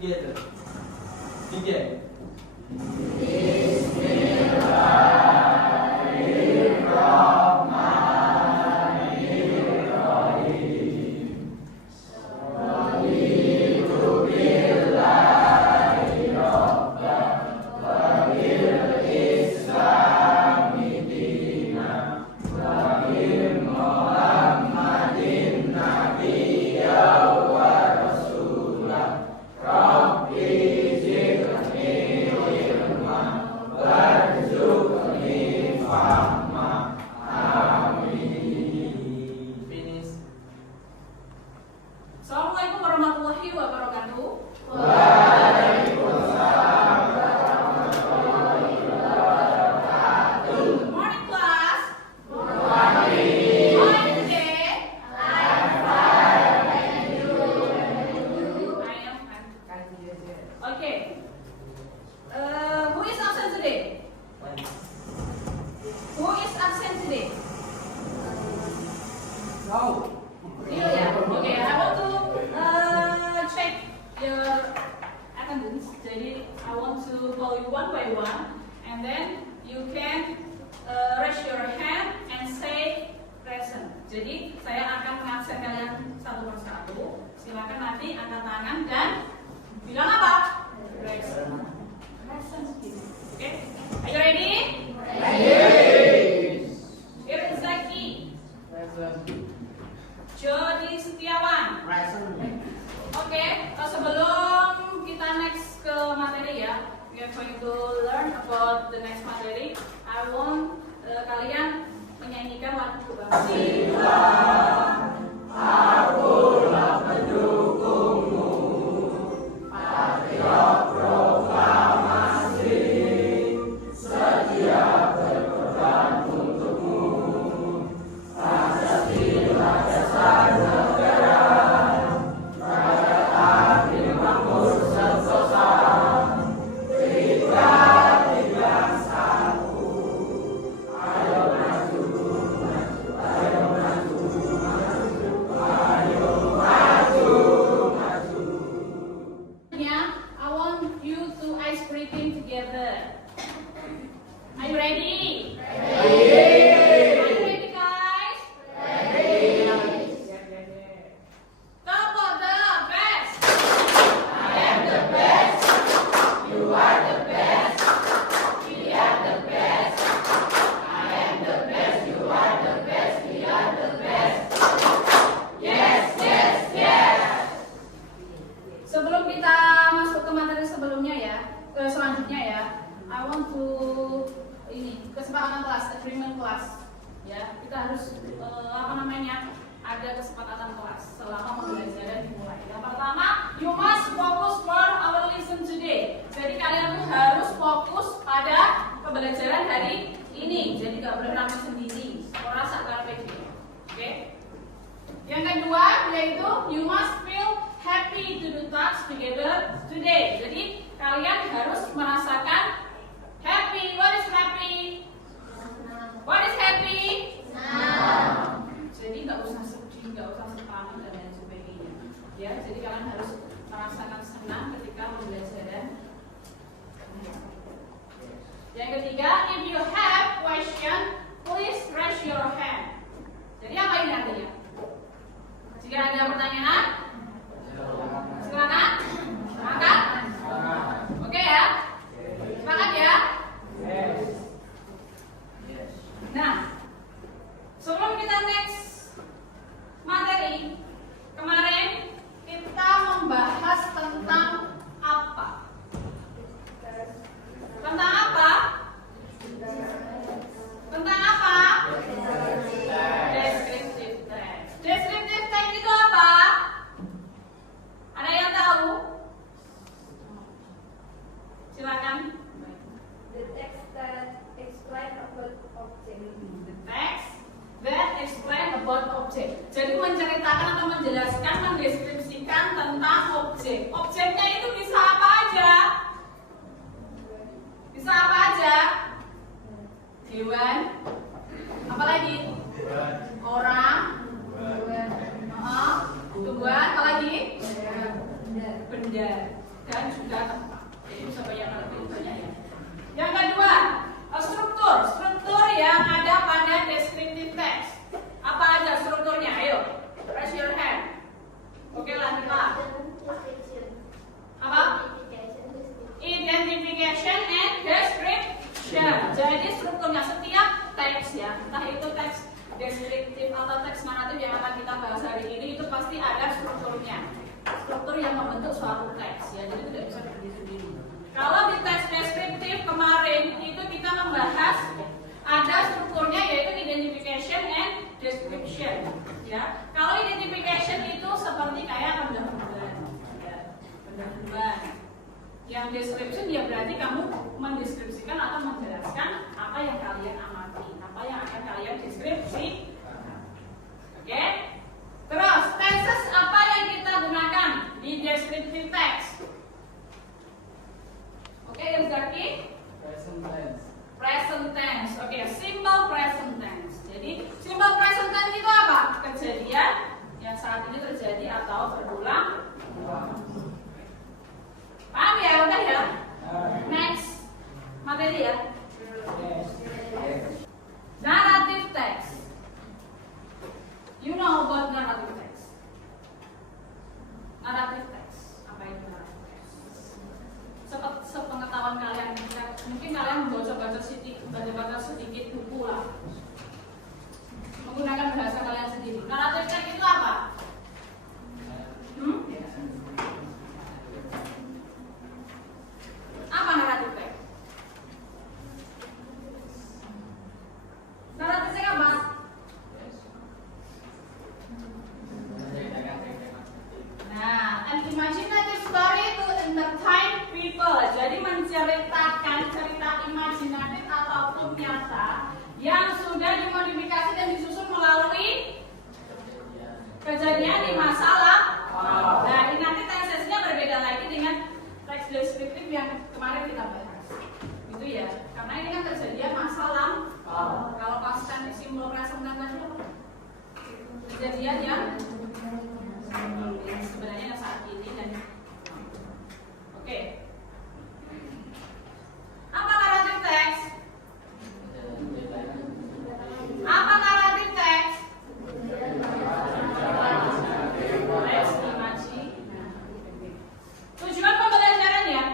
together. Begin. Assalamualaikum warahmatullahi wabarakatuh. Waalaikumsalam warahmatullahi wabarakatuh. Good morning, class. Good morning. How are you today? I'm fine, thank you. I am fine. Okay. Who is absent today? Who is absent today? No. You, yeah. Okay, I want to check your attendance. Jadi, I want to call you one by one, and then you can raise your hand and say present. Jadi, saya akan mengabsen kalian satu persatu. Silakan nanti angkat tangan dan bilang apa? Present. Present. Okay. Are you ready? Ready. Irfan Zaki, Present. Jody Setiawan. Present. Oke, sebelum kita next ke materi ya, we are going to learn about the next materi. I want kalian menyanyikan lagu kebangsaan. Akulah pendukungmu, patriot proklamasi, setia berkorban untukmu, Pancasila dasar negara, rakyat adil makmur sentosa, beribadah satu. Ayo maju, maju, ayo maju, maju, ayo maju, maju. I want you to ice breathing together. Are you ready? Are you ready, guys? Talk about the best. I am the best. You are the best. We are the best. I am the best. You are the best. We are the best. Yes, yes, yes. Sebelum kita masuk ke materi sebelumnya ya, selanjutnya ya, I want to kesepakatan kelas, agreement kelas, ya. Kita harus ada kesepakatan kelas selama pembelajaran dimulai. Yang pertama, you must focus for our lesson today. Jadi kalian tuh harus fokus pada pembelajaran hari ini. Jadi gak boleh rame sendiri. Orang sakar oke? Yang kedua yaitu you must feel happy to do tasks together today. Jadi kalian harus merasakan happy. What is happy? What is happy? Jadi nggak usah sedih, nggak usah sepaman dan lain sebagainya. Ya, jadi kalian harus merasakan senang ketika pembelajaran. Yang ketiga, if you have question, please raise your hand. Jadi apa ini artinya? Jika ada pertanyaan, silakan angkat. Oke ya, semangat ya. Nah, sebelum kita next materi, kemarin kita membahas tentang apa? Tentang apa? Tentang apa? Descriptive text. Descriptive text itu apa? Ada yang tahu? Silakan. The text that explain about object. The text that explain about object. Jadi menceritakan atau menjelaskan, mendeskripsikan tentang objek. Objeknya itu bisa apa aja? Bisa apa aja? Hewan. Apalagi? Orang. Tumbuhan. Apalagi? Benda. dan juga tempat. Jadi bisa bayangkan lebih banyak ya. Yang kedua, struktur yang ada pada descriptive text. Apa aja strukturnya? Ayo, raise your hand. Oke lah kita. Apa? Identification and description. Jadi strukturnya setiap teks ya, entah itu teks deskriptif atau teks naratif yang akan kita bahas hari ini, itu pasti ada strukturnya. Struktur yang membentuk suatu teks ya, jadi tidak bisa berdiri sendiri. Kalau di teks deskriptif kemarin itu kita membahas ada strukturnya yaitu identification and description ya. Kalau identification itu seperti kayak pendahuluan ya, pendahuluan. Yang description ya berarti kamu mendeskripsikan atau menjelaskan apa yang kalian amati, apa yang akan kalian deskripsi. Oke? Terus tenses apa yang kita gunakan di descriptive text? Oke, Zaki? Present tense. Present tense. Oke, simple present tense. Jadi simple present tense itu apa? Kejadian yang saat ini terjadi atau berulang. Paham ya? Udah ya? Next materi ya. Narrative text. You know about narrative text? Narrative text. Apa itu narrative text? Sepengetahuan kalian, mungkin kalian membaca-baca sedikit buku lah. Menggunakan bahasa kalian sendiri. Narrative text itu apa? Apa naratif text? Naratif text apa? Nah, an imaginative story to entertain people. Jadi menceritakan cerita imajinatif ataupun nyata yang sudah dimodifikasi dan disusun melalui kejadian di masa lalu. Nah, ini nanti tenses-nya berbeda lagi dengan teks deskriptif yang kemarin kita bahas. Gitu ya. Karena ini kan kejadian masa lalu. Kalau past tense simbol present tense itu kejadian yang sebenarnya saat ini dan oke. Apa naratif teks? Apa naratif teks? Tujuan pembelajarannya,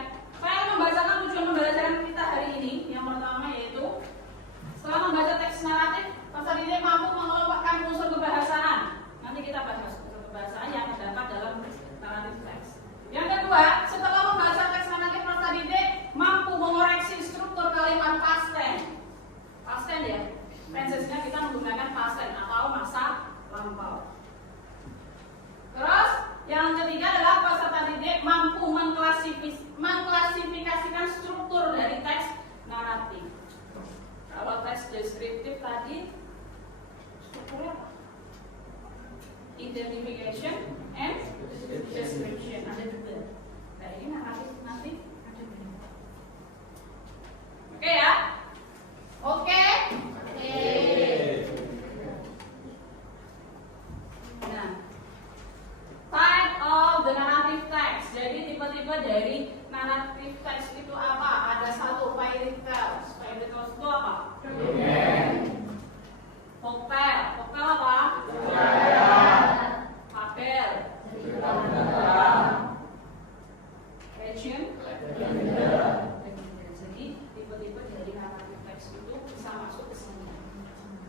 saya membacakan tujuan pembelajaran kita hari ini. Yang pertama yaitu setelah membaca teks naratif, peserta didik mampu mengelompokkan unsur kebahasaan. Nanti kita bahas unsur kebahasaan yang terdapat dalam naratif teks. Yang kedua, setelah membaca teks naratif, peserta didik mampu mengoreksi struktur kalimat past tense. Past tense ya, tensesnya kita menggunakan past tense atau masa lampau. Terus yang ketiga adalah peserta didik mampu mengklasifikasikan struktur dari teks naratif. Kalau teks deskriptif tadi strukturnya apa? Identification and description. Ada juga. Nah ini naratif nanti ada juga. Oke ya? Oke? Nah, type of the narrative text. Jadi tipe-tipe dari narrative text itu apa? Ada satu, fairy tales. Fairy tales itu apa? Folktale. Folktale apa? Fabel. Legend. Jadi tipe-tipe dari narrative text itu bisa masuk ke sini.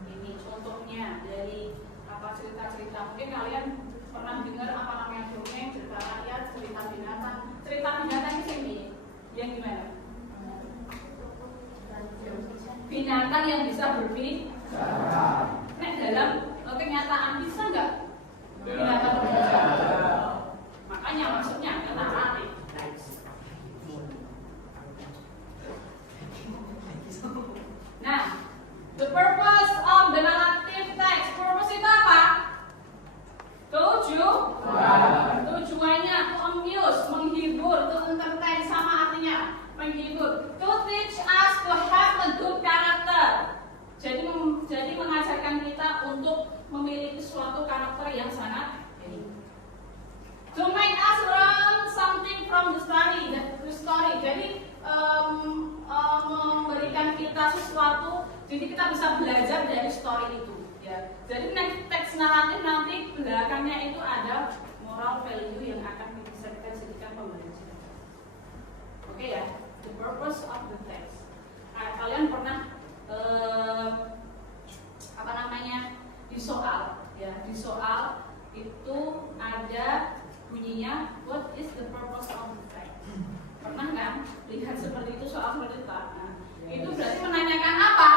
Ini contohnya dari apa cerita-cerita. Mungkin kalian pernah dengar apa namanya dongeng, cerita rakyat, cerita binatang. Cerita binatang di sini yang gimana? Binatang yang bisa berbicara. Nah, dalam kenyataan bisa nggak binatang berbicara? Makanya maksudnya ke narratif text. Nah, the purpose of the narrative text. Purpose itu apa? Tujuannya to amuse, menghibur, to entertain, sama artinya menghibur. To teach us to have a good character. Jadi mengajarkan kita untuk memiliki suatu karakter yang sangat baik. To make us learn something from the story, Jadi kita bisa belajar dari story itu, ya. Jadi teks naratif nanti belakangnya itu ada moral value yang akan bisa kita jadikan pembelajaran. Oke ya, the purpose of the text. Nah, kalian pernah di soal, ya, di soal itu ada bunyinya what is the purpose of the text. Pernah kan lihat seperti itu, soal seperti itu? Nah, itu berarti menanyakan apa?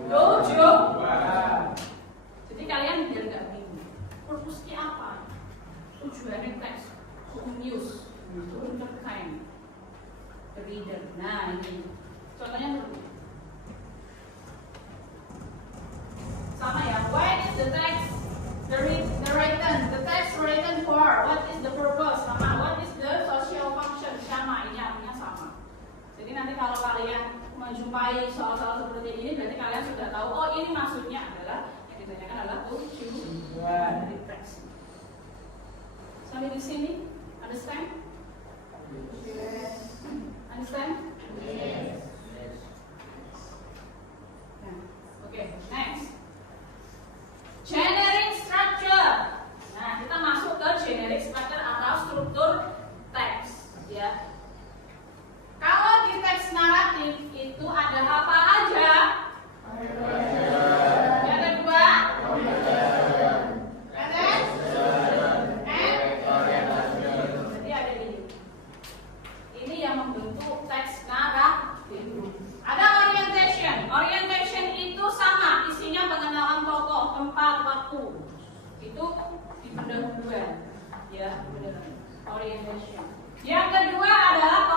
Tujuh. Jadi kalian biar nggak bingung. Purpose-nya apa? Tujuannya teks, news, to entertain the reader. Nah ini contohnya dulu. Sama ya. Why is the text the text written for? What is the purpose? Sama. What is the social function? Sama. Ini artinya sama. Jadi nanti kalau kalian menjumpai soal-soal seperti ini, berarti kalian sudah tahu. Oh, ini maksudnya adalah yang ditanyakan adalah tujuan dari teks. Sampai di sini, understand? Yes. Understand? Yes. Nah, oke, next. Generic structure. Nah, kita masuk ke generic structure atau struktur teks, ya. Kalau di teks naratif itu ada apa aja? Yang kedua, jadi ada ini. Ini yang membentuk teks naratif. Ada orientation. Orientation itu sama, isinya pengenalan tokoh, tempat, waktu. Itu di pendahuluan, ya, orientation. Yang kedua adalah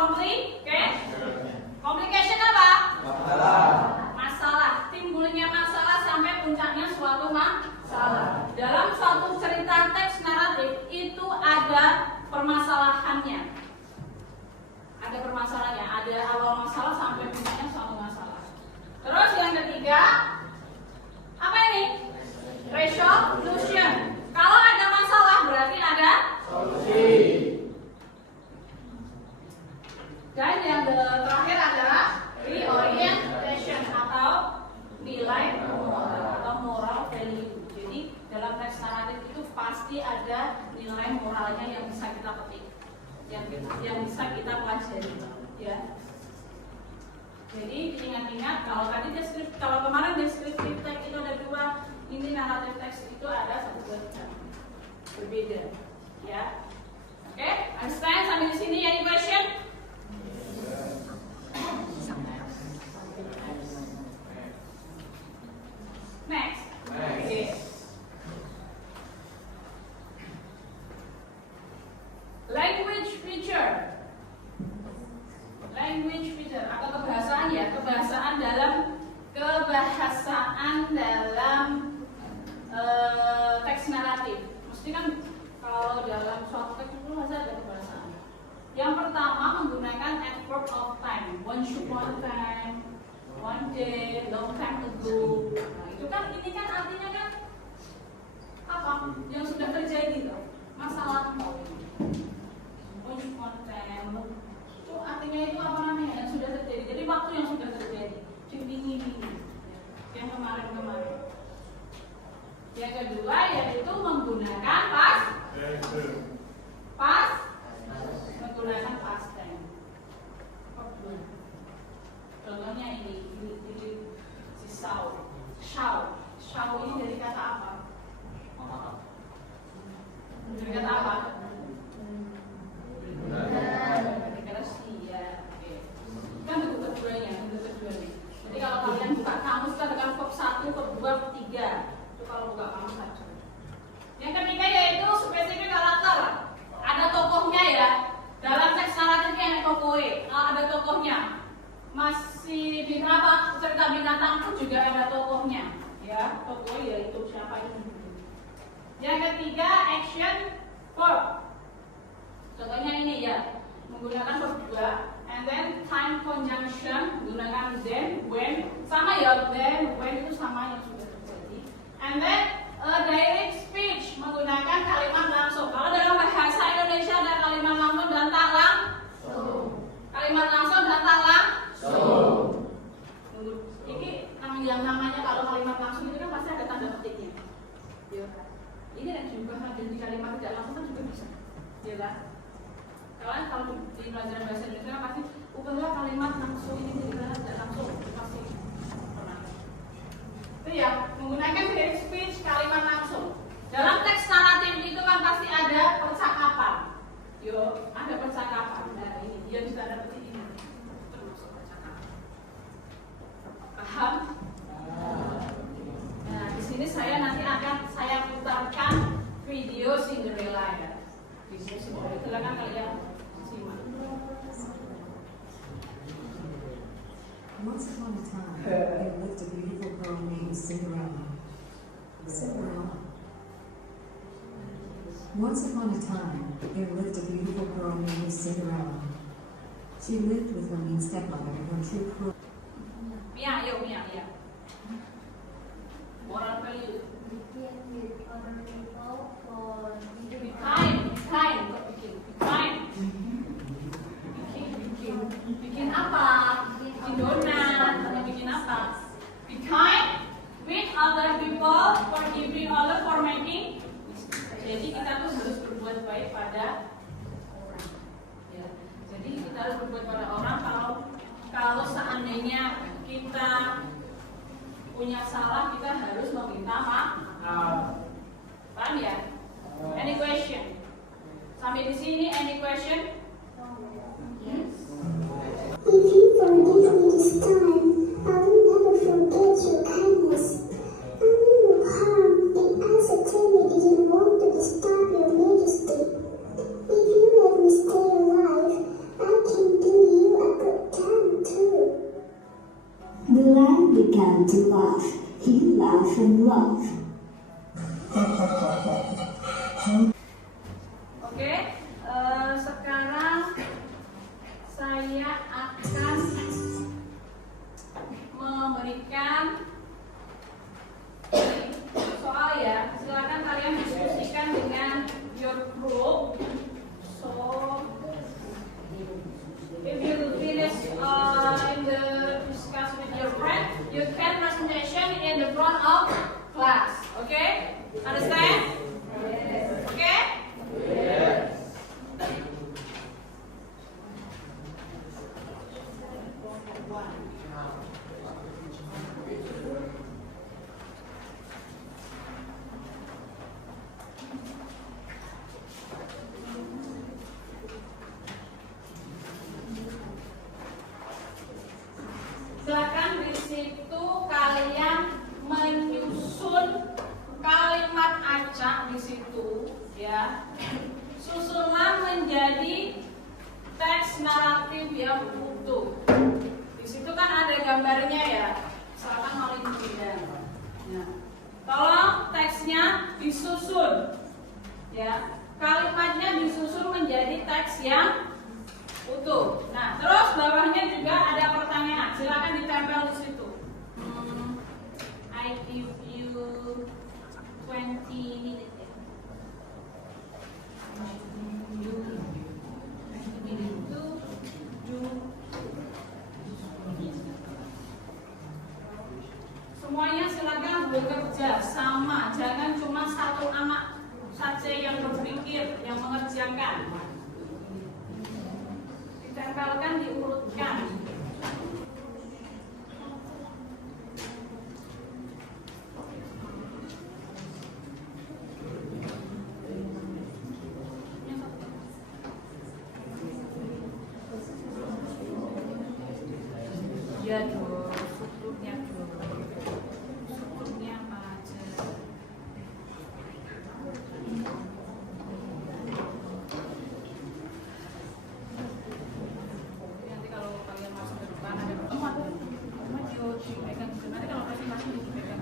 complication apa? Masalah. Timbulnya masalah sampai puncaknya suatu masalah. Dalam suatu cerita teks naratif itu ada permasalahannya. Ada permasalahannya, ada awal masalah sampai puncaknya suatu masalah. Terus yang ketiga, apa ini? Resolution. Kalau ada masalah berarti ada solusi. Dan yang terakhir adalah reorientation atau nilai moral atau moral value. Jadi dalam teks naratif itu pasti ada nilai moralnya yang bisa kita petik, yang bisa kita pelajari, ya. Jadi ingat-ingat kalau tadi kalau kemarin deskriptif teks itu ada dua, ini naratif teks itu ada satu berbeda, ya. Oke, understand sampai di sini? Any question? Next. Okay. Language feature. Language feature atau kebahasaan, ya, kebahasaan dalam teks naratif. Mesti kan kalau dalam suatu teks itu harus ada kebahasaan. Yang pertama menggunakan adverb of time. Once upon a time, one day, long time ago. Nah, itu kan ini kan artinya kan apa? Yang sudah terjadi loh. Masa lampau. Once upon a time. Itu artinya itu apa namanya? Yang sudah terjadi. Jadi waktu yang sudah terjadi. Ini. Yang kemarin-kemarin. Yang kedua yaitu menggunakan menggunakan past tense. Contohnya ini si shall ini dari kata apa? Dari kata apa? Dari kata si, ya. Oke. Kan bentuk keduanya. Jadi kalau kalian buka kamus kan dengan verb 1, verb 2, verb 3. Itu kalau buka kamus saja. Yang ketiga yaitu spesifik karakter. Ada tokohnya, ya. Dalam teks naratifnya ada tokohnya. Ada tokohnya. Masih di apa? Cerita binatang pun juga ada tokohnya, ya. Tokoh yaitu siapa itu. Yang ketiga action verb. Contohnya ini, ya. Menggunakan verb 2. And then time conjunction menggunakan then, when, sama ya, then, when itu sama yang sudah terjadi. And then direct speech menggunakan kalimat langsung. Kalau dalam bahasa Indonesia ada kalimat langsung dan tak langsung. Kalimat langsung dan tak langsung. Ini namanya pelajaran bahasa Indonesia pasti ubahlah kalimat langsung ini jadi tidak langsung pasti pernah. Itu ya menggunakan direct speech kalimat langsung. Dalam teks naratif itu kan pasti ada percakapan. Yo, ada percakapan. Nah ini dia bisa dapat ini termasuk percakapan. Paham? Nah di sini saya nanti akan saya putarkan video Cinderella ya. Video Cinderella, silakan kalian simak. Once upon a time, there lived a beautiful girl named Cinderella. Cinderella. Once upon a time, there lived a beautiful girl named Cinderella. She lived with her mean stepmother and her true cruel. Mia, yuk Mia, ya. Moral value. Be kind, bikin apa? Bikin donat atau bikin apa? Be kind with other people, forgiving other for making. Jadi kita tuh harus berbuat baik pada orang. Ya. Jadi kita harus berbuat pada orang kalau seandainya kita punya salah kita harus meminta maaf. Paham ya? Any question? Sampai di sini any question? Yes. If you forgive me this time, I will never forget your kindness. I mean no harm, and I certainly didn't want to disturb your majesty. If you let me stay alive, I can do you a good turn too. The lion began to laugh. He laughed and laughed. Oke, sekarang saya akan memberikan soal ya. Silakan kalian diskusikan dengan your group. So, if you finish in the discuss with your friend, you can presentation in the front of class. Okay? Understand? Okay? Silakan di situ kalian menyusun kalimat acak di situ ya. Susunan menjadi teks naratif yang utuh. Di situ kan ada gambarnya ya. Misalkan Malin Kundang. Nah, tolong teksnya disusun ya. Kalimatnya disusun menjadi teks yang utuh. Nah, terus bawahnya juga ada pertanyaan. Silakan ditempel di situ. I give you 20 minutes. Semuanya silakan bekerja sama. Jangan cuma satu anak saja yang berpikir, yang mengerjakan. Ditempelkan, diurutkan. Ya dong, strukturnya dong. Strukturnya apa aja? Nanti kalau kalian masuk ke depan ada pertemuan, maju dipegang. Nanti kalau presentasi dipegang.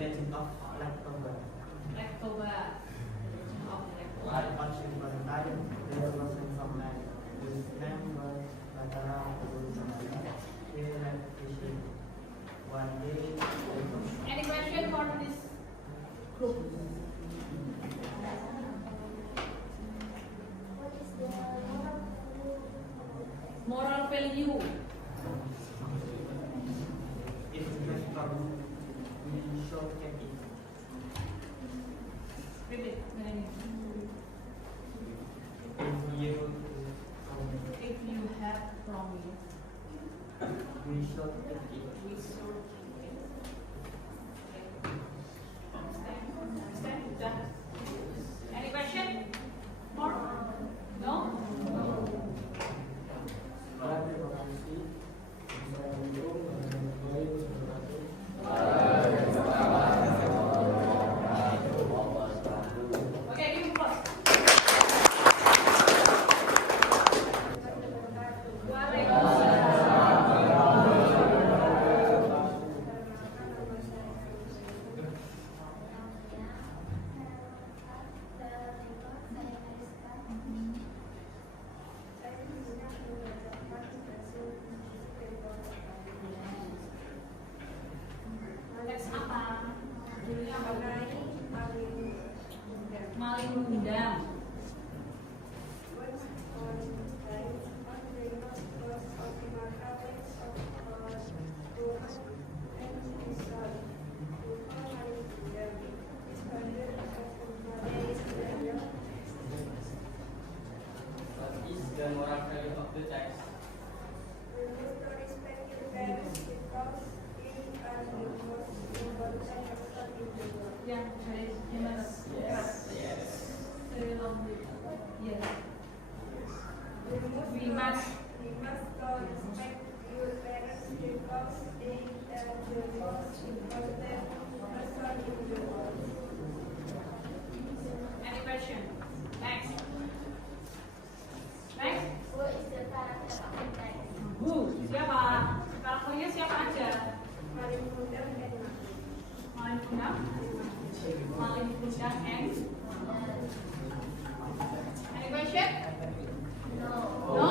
Legend of Leftover. Leftover. Of leftover. Like on Silver Time, there was a command. His name was Batara Abdul-Samad. He went fishing. One day, Any question for this group? What is the Moral value. if you get from we should get it. Repeat. If you If you have promise, we should get it. we should keep it. Understand? Sudah. Any question? More? No? Okay, give me applause. Teks apa? Judulnya apa? Maling undang. What is the moral value of the text? Ya, dari gimana? Yes. Very long. Yes. We must. respect your parents because they are the most important person in the world. Any question? Next. Next. Who is the character of the text? Who? Siapa? Karakternya siapa aja? Paling mudah dan Maling undang. Maling undang and. Any question? No. No?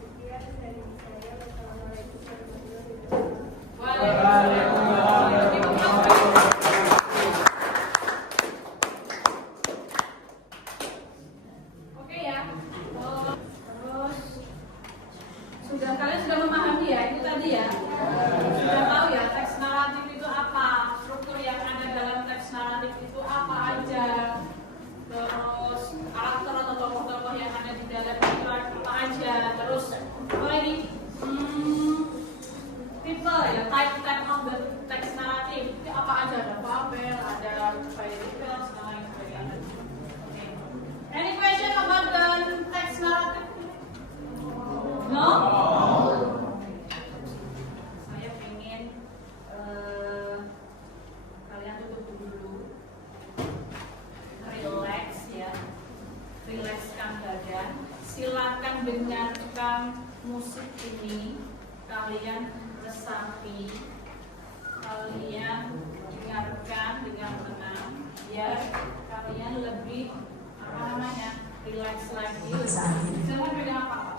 Sekian dari saya. Wassalamualaikum warahmatullahi wabarakatuh. Waalaikumsalam. Give applause. Oke ya. Terus sudah kalian sudah memahami ya itu tadi ya. Sudah tahu ya teks naratif itu apa, struktur yang ada dalam teks naratif itu apa aja. Terus karakter atau tokoh-tokoh yang ada di dalam itu apa aja. Terus apa lagi? People ya, type of the text naratif itu apa aja? Ada fabel, ada fairy tales, dan lain sebagainya. Okay. Any question about the text narrative? No? Saya pengen kalian tutup dulu, relax ya, relaxkan badan. Silakan dengarkan musik ini, kalian resapi, kalian dengarkan dengan tenang, biar kalian lebih relax lagi. Jangan pegang apa-apa.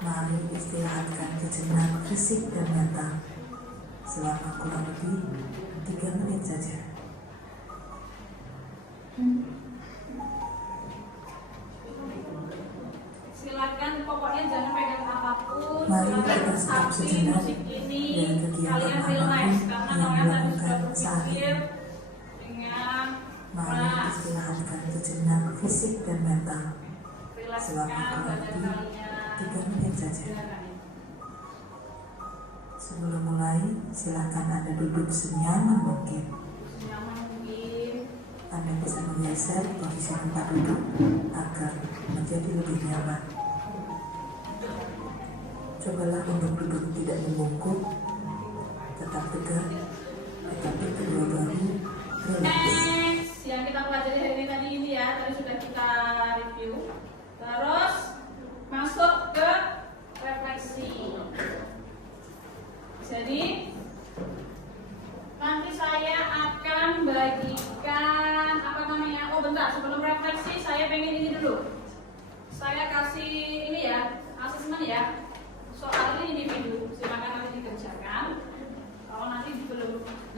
Mari istirahatkan sejenak fisik dan mental selama kurang lebih 3 menit saja. Silakan, pokoknya jangan pegang apapun. Mari Silakan kita stop resapi sejenak musik ini. dan kegiatan Kalian relax apapun karena yang kalian tadi dilakukan sudah saat berpikir ini. dengan Mari keras. istirahatkan sejenak fisik dan mental Relaxkan selama kurang badan lebih kalian. 3 menit saja. Silakan. Sebelum mulai, silakan Anda duduk senyaman mungkin. Senyaman mungkin. Anda bisa menggeser posisi tempat duduk agar menjadi lebih nyaman. Cobalah untuk duduk tidak membungkuk, tetap tegak, tetapi kedua bahu relax. Next, yang kita pelajari hari ini ya, tadi sudah kita review. Terus masuk ke refleksi. Jadi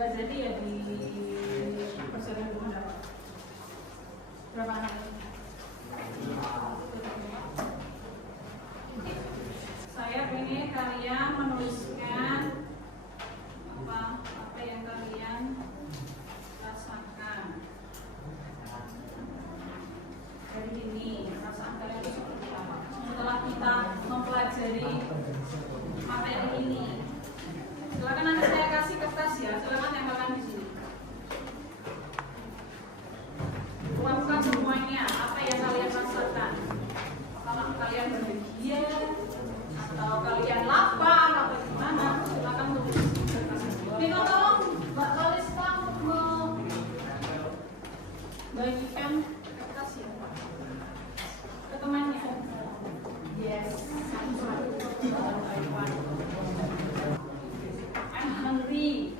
nggak jadi ya di persen rumah dapat berapa anak? Saya ingin kalian menuliskan apa yang kalian rasakan. Jadi ini perasaan kalian itu seperti apa? Setelah kita mempelajari materi ini, silakan nanti saya kasih kertas ya. Silakan tempelkan di sini. Ungkapkan semuanya apa yang kalian rasakan. Apakah kalian bahagia atau kalian lapar atau gimana? Silakan tulis. Ini tolong Mbak Kalispa untuk membagikan kertas ya ke temannya. Yes. I'm hungry.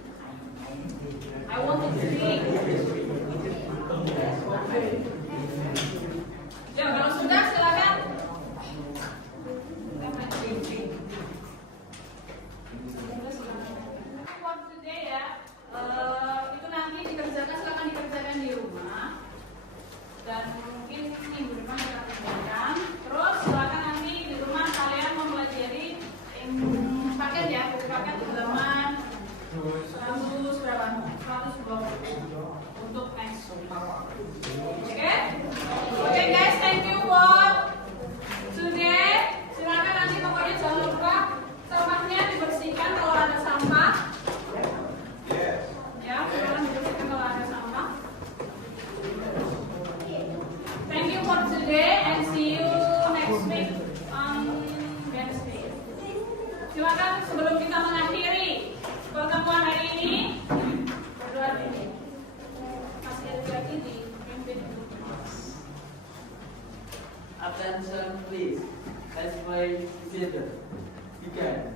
I want to drink. Ya, kalau sudah silakan. For today ya, itu nanti dikerjakan, silakan dikerjakan di rumah. Dan mungkin minggu depan kita kerjakan. Terus silakan nanti di rumah kalian mempelajari paket ya, paket halaman 100 berapa? 120 untuk next week. Oke guys, thank you for today. Silakan nanti pokoknya jangan lupa sampahnya dibersihkan kalau ada sampah. Ya, silakan dibersihkan kalau ada sampah. Thank you for today and see you next week on Wednesday. Silakan sebelum kita mengakhiri pertemuan hari ini berdoa dulu. Masih ada lagi di pimpin. Attention please. Let's play together. You can.